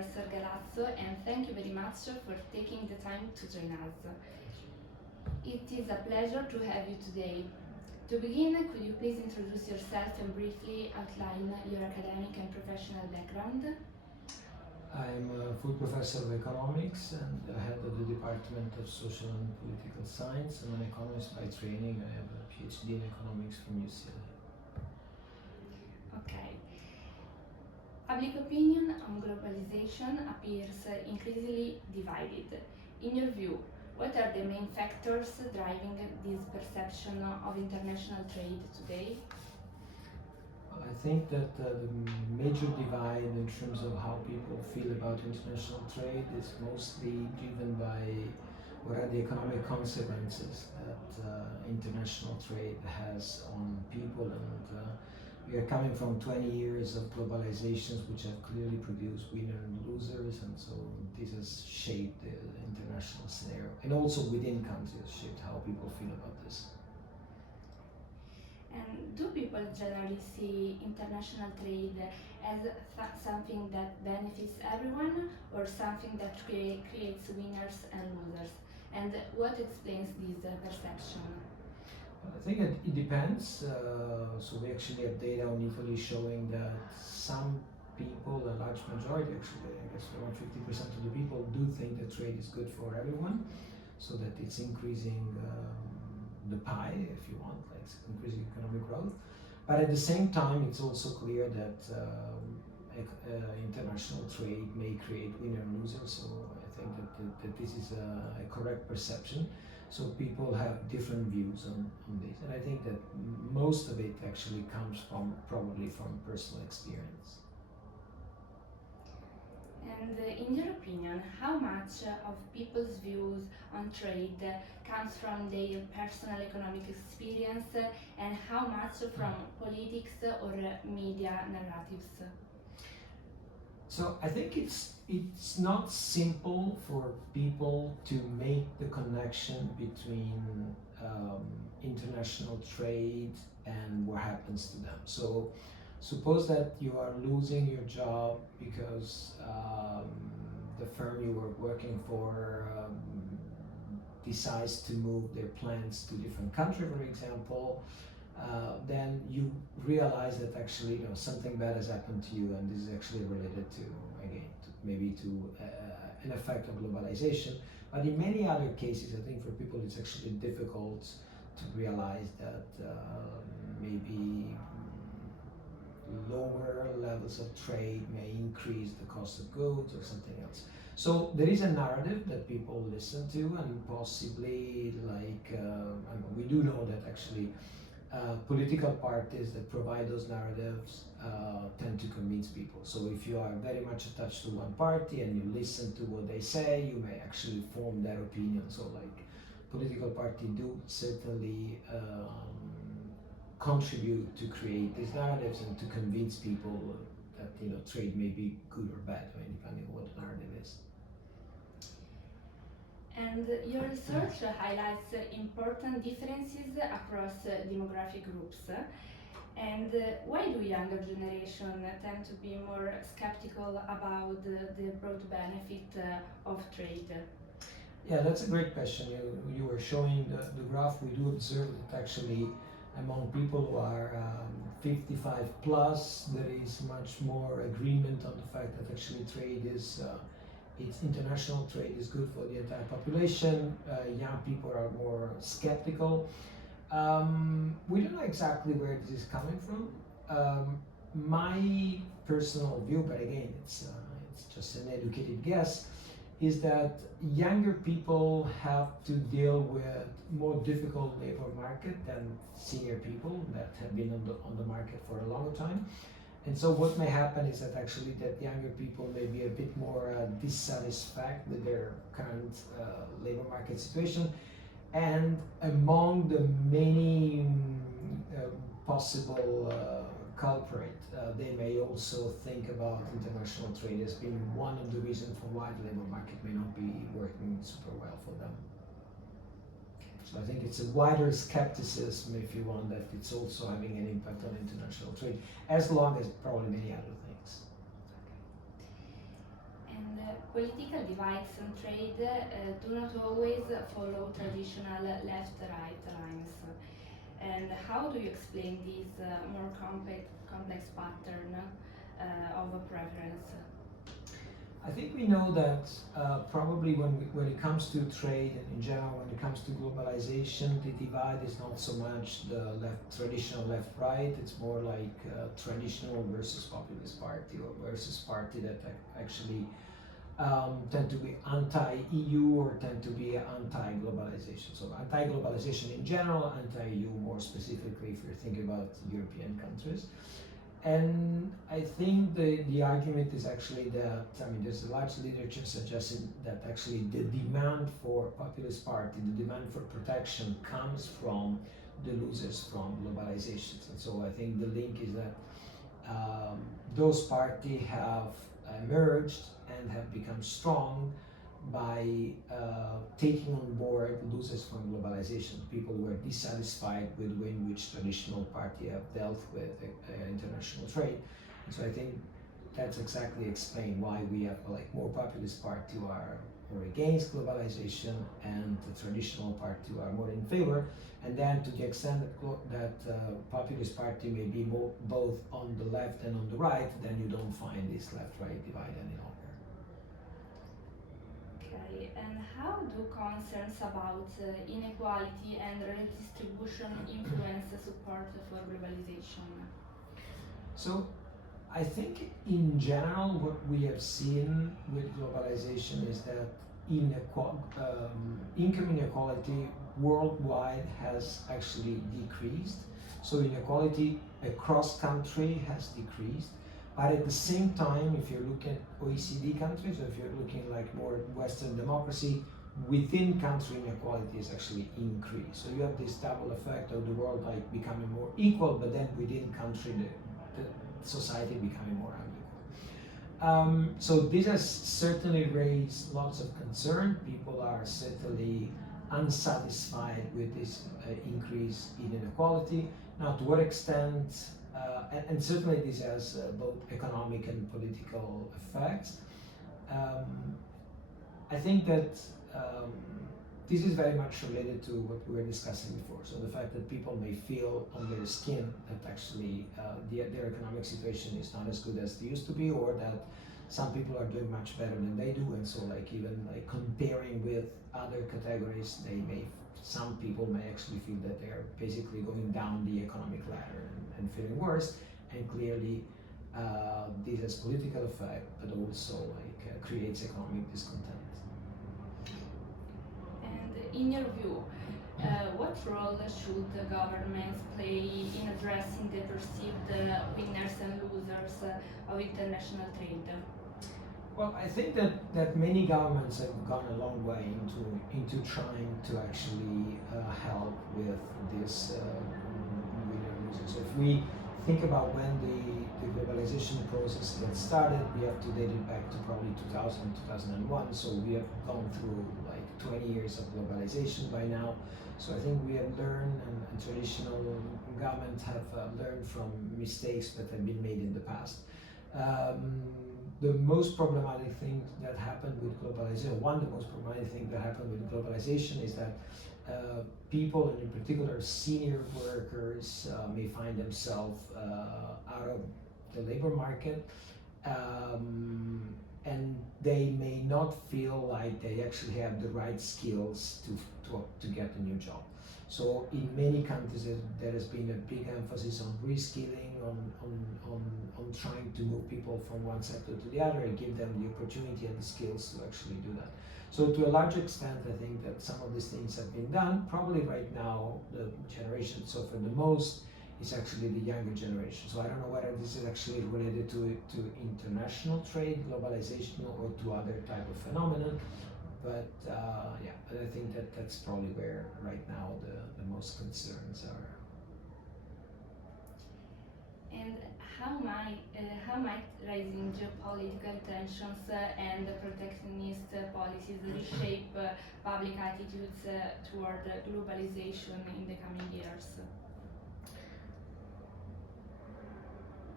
Professor Galazzo, and thank you very much for taking the time to join us. It is a pleasure to have you today. To begin, could you please introduce yourself and briefly outline your academic and professional background? I'm a full professor of economics and head of the Department of Social and Political Science. I'm an economist by training. I have a PhD in economics from UCLA. Okay. Public opinion on globalization appears increasingly divided. In your view, what are the main factors driving this perception of international trade today? I think that the major divide in terms of how people feel about international trade is mostly driven by what are the economic consequences that international trade has on people, and we are coming from 20 years of globalizations which have clearly produced winners and losers, and so this has shaped the international scenario, and also within countries shaped how people feel about this. And do people generally see international trade as something that benefits everyone or something that creates winners and losers? And what explains this perception? I think it depends. So we actually have data on Italy showing that some people, a large majority actually, I guess around 50% of the people do think that trade is good for everyone, so that it's increasing the pie, if you want, like increasing economic growth. But at the same time, it's also clear that international trade may create winner and loser. So I think that this is a correct perception. So people have different views on this, and I think that most of it actually comes from probably from personal experience. And in your opinion, how much of people's views on trade comes from their personal economic experience and how much from politics or media narratives? So I think it's not simple for people to make the connection between international trade and what happens to them. So suppose that you are losing your job because the firm you were working for decides to move their plants to a different country, for example. Then you realize that actually something bad has happened to you, and this is actually related to, again, maybe to an effect of globalization. But in many other cases, I think for people it's actually difficult to realize that maybe lower levels of trade may increase the cost of goods or something else. So there is a narrative that people listen to, and possibly we do know that actually political parties that provide those narratives tend to convince people. So if you are very much attached to one party and you listen to what they say, you may actually form their opinion. So like political parties do certainly contribute to create these narratives and to convince people that trade may be good or bad, depending on what the narrative is. And your research highlights important differences across demographic groups. And why do younger generation tend to be more skeptical about the broad benefit of trade? Yeah, that's a great question. You were showing the graph. We do observe that actually among people who are 55 plus, there is much more agreement on the fact that actually trade is international trade is good for the entire population. Young people are more skeptical. We don't know exactly where this is coming from. My personal view, but again, it's just an educated guess, is that younger people have to deal with more difficult labor market than senior people that have been on the market for a long time. And so what may happen is that actually that younger people may be a bit more dissatisfied with their current labor market situation. And among the many possible culprit, they may also think about international trade as being one of the reasons for why the labor market may not be working super well for them. So I think it's a wider skepticism, if you want, that it's also having an impact on international trade, as long as probably many other things. Political divides on trade do not always follow traditional left-right lines. And how do you explain this more complex pattern of preference? I think we know that probably when it comes to trade and in general when it comes to globalization, the divide is not so much the traditional left-right. It's more like traditional versus populist party or versus party that actually tend to be anti-EU or tend to be anti-globalization. So anti-globalization in general, anti-EU more specifically if you're thinking about European countries. And I think the argument is actually that, I mean, there's a large literature suggesting that actually the demand for populist party, the demand for protection comes from the losers from globalizations. And so I think the link is that those parties have emerged and have become strong by taking on board losers from globalization, people who are dissatisfied with the way in which traditional parties have dealt with international trade. And so I think that's exactly explained why we have like more populist parties who are more against globalization and the traditional parties who are more in favor. And then to the extent that populist party may be both on the left and on the right, then you don't find this left-right divide any longer. Okay, and how do concerns about inequality and redistribution influence support for globalization? So I think in general, what we have seen with globalization is that income inequality worldwide has actually decreased. So inequality across country has decreased. But at the same time, if you're looking at OECD countries, or if you're looking like more Western democracy, within country inequality is actually increased. So you have this double effect of the world like becoming more equal, but then within country the society becoming more unequal. So this has certainly raised lots of concern. People are certainly unsatisfied with this increase in inequality. Now, to what extent, and certainly this has both economic and political effects. Um, I think that um, this is very much related to what we were discussing before. So the fact that people may feel on their skin that actually their economic situation is not as good as they used to be, or that some people are doing much better than they do, and so like even like comparing with other categories, some people may actually feel that they're basically going down the economic ladder and feeling worse, and clearly this has political effect, but also like creates economic discontent. And in your view, what role should the governments play in addressing the perceived winners and losers of international trade? Well, I think that many governments have gone a long way into trying to actually help with this winner loser. So if we think about when the globalization process got started, we have to date it back to probably 2000, 2001. So we have gone through like 20 years of globalization by now. So I think we have learned, and traditional governments have learned from mistakes that have been made in the past. Um, the most problematic thing that happened with globalization, one of the most problematic things that happened with globalization is that people, and in particular senior workers, may find themselves out of the labor market, and they may not feel like they actually have the right skills to get a new job. So in many countries there has been a big emphasis on reskilling, on trying to move people from one sector to the other and give them the opportunity and the skills to actually do that. So to a large extent, I think that some of these things have been done. Probably right now, the generation that suffer the most is actually the younger generation. So I don't know whether this is actually related to international trade, globalization, or to other type of phenomenon. But yeah, but I think that that's probably where right now the most concerns are. And how might rising geopolitical tensions and protectionist policies reshape public attitudes toward globalization in the coming years?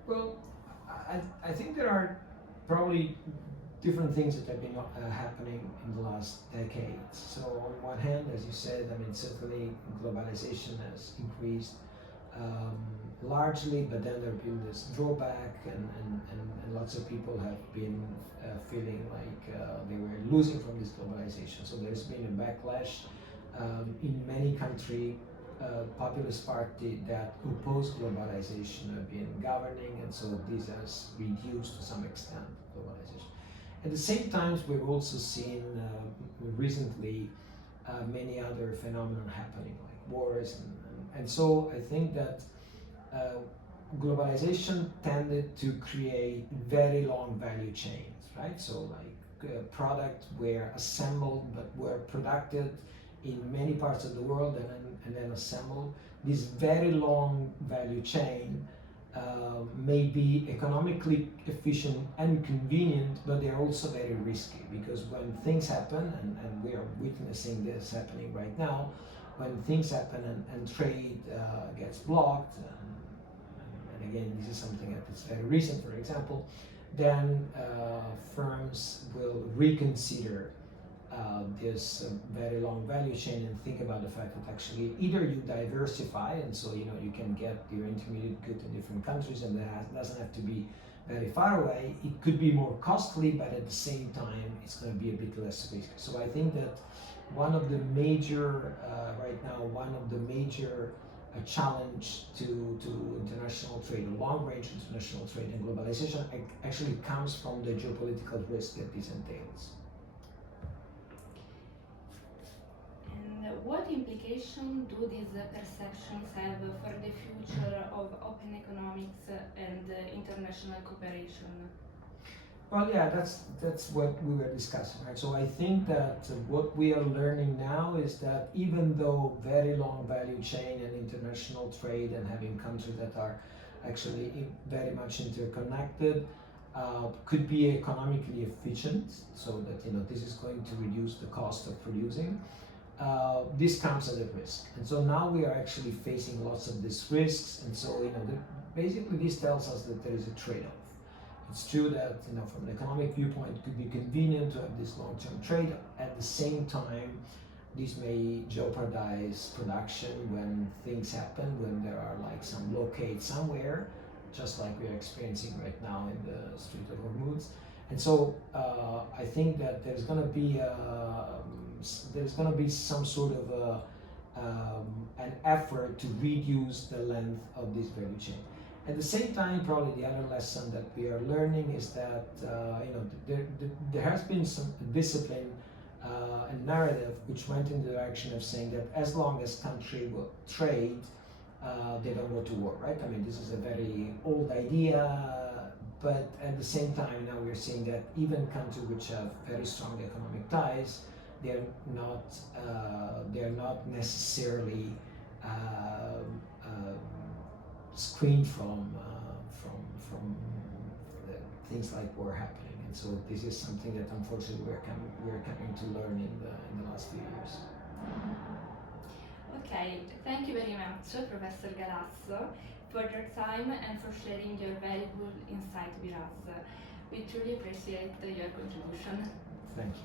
Well, I think there are probably different things that have been happening in the last decades. So on one hand, as you said, I mean, certainly globalization has increased um, largely, but then there have been this drawback, and lots of people have been feeling like they were losing from this globalization. So there's been a backlash in many countries. Populist party that oppose globalization have been governing, and so this has reduced to some extent globalization. At the same time, we've also seen recently many other phenomena happening, like wars, and so I think that uh, globalization tended to create very long value chains, right? So like products were assembled but were produced in many parts of the world and then assembled. This very long value chain may be economically efficient and convenient, but they're also very risky because when things happen, and we are witnessing this happening right now, when things happen and trade gets blocked, and again, this is something that is very recent, for example, then firms will reconsider this very long value chain and think about the fact that actually either you diversify, and so you know you can get your intermediate good in different countries, and that doesn't have to be very far away. It could be more costly, but at the same time it's going to be a bit less risky. So I think that one of the major right now, one of the major challenge to international trade, long range international trade and globalization actually comes from the geopolitical risk that this entails. And what implication do these perceptions have for the future of open economics and international cooperation? Well, yeah, that's what we were discussing, right? So I think that what we are learning now is that even though very long value chain and international trade and having countries that are actually very much interconnected could be economically efficient, so that you know this is going to reduce the cost of producing. This comes at a risk, and so now we are actually facing lots of these risks, and so you know basically this tells us that there is a trade-off. It's true that you know from an economic viewpoint it could be convenient to have this long-term trade. At the same time, this may jeopardize production when things happen, when there are like some blockade somewhere, just like we are experiencing right now in the Strait of Hormuz. And so I think that there's going to be some sort of an effort to reduce the length of this value chain. At the same time, probably the other lesson that we are learning is that there has been some discipline and narrative which went in the direction of saying that as long as country will trade, they don't go to war, right? I mean, this is a very old idea, but at the same time, now we're seeing that even countries which have very strong economic ties, they're not necessarily screened from things like war happening, and so this is something that unfortunately we're coming to learn in the last few years. Okay, thank you very much, Professor Galasso, for your time and for sharing your valuable insight with us. We truly appreciate your contribution. Thank you.